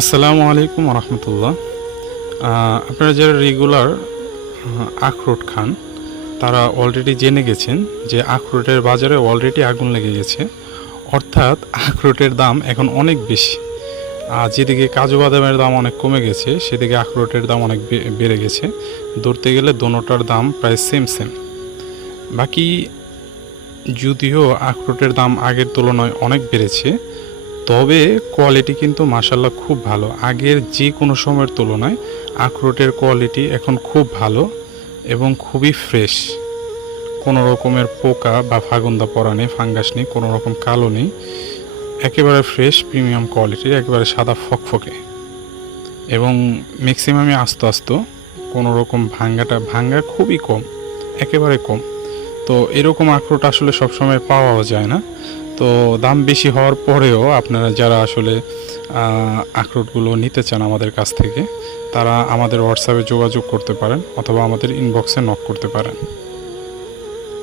আসসালামু আলাইকুম রহমতুল্লাহ। আপনারা যারা রেগুলার আখরোট খান তারা অলরেডি জেনে গেছেন যে আখরোটের বাজারে অলরেডি আগুন লেগে গেছে। অর্থাৎ আখরোটের দাম এখন অনেক বেশি। যেদিকে কাজু বাদামের দাম অনেক কমে গেছে, সেদিকে আখরোটের দাম অনেক বেড়ে গেছে। ধরতে গেলে দোনোটার দাম প্রায় সেম সেম। বাকি যদিও আখরোটের দাম আগের তুলনায় অনেক বেড়েছে, তবে কোয়ালিটি কিন্তু মাশাল্লাহ খুব ভালো। আগের যে কোনো সময়ের তুলনায় আখরোটের কোয়ালিটি এখন খুব ভালো এবং খুবই ফ্রেশ। কোনো রকমের পোকা বা ফাগুন্দা পড়া নেই, ফাঙ্গাস নেই, কোনো রকম কালো নেই। একেবারে ফ্রেশ প্রিমিয়াম কোয়ালিটির, একেবারে সাদা ফকফকে এবং ম্যাক্সিমামই আস্তে আস্তে। কোনো রকম ভাঙ্গা খুবই কম, একেবারে কম। তো এরকম আখরোট আসলে সবসময় পাওয়াও যায় না। তো দাম বেশি হওয়ার পরেও আপনারা যারা আসলে আখরোটগুলো নিতে চান আমাদের কাছ থেকে, তারা আমাদের হোয়াটসঅ্যাপে যোগাযোগ করতে পারেন অথবা আমাদের ইনবক্সে নক করতে পারেন।